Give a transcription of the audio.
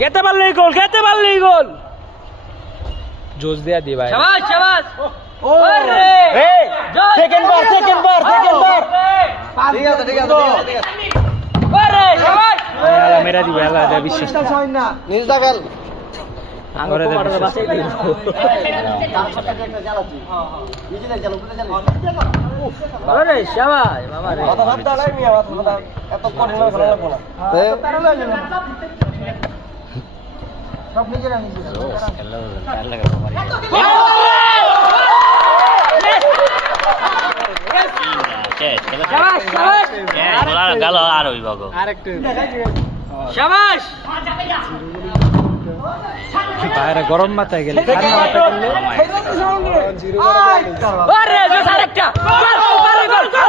খেতে পারলেই গোল, খেতে পারলেই গোল। জোস দেয়া দি ভাই। শাবাশ শাবাশ। ওরে সেকেন্ড বার সেকেন্ড বার সেকেন্ড বার। ঠিক আছে ঠিক আছে ঠিক আছে। ওরে শাবাশ। মেরা দি ভাই আল্লাহ বিশ্বাস না। নিজদা ফেল। আঙ্গরে দে বাসে দিব। ওরে শাবাশ বাবা রে। কথা ভাবতা নাই মিয়া কথা এত করে না ভালো লাগবে না। সব নিজেরা নিজেরা খেলা লাগা মারি। শাবাশ শাবাশ। গোল গেল আর হইব গো। আরেকটু। শাবাশ। বাইরে গরম মাথায় গেলে ঠান্ডা মাথায় গেলে আরে জোস আরেকটা। গোল গোল গোল।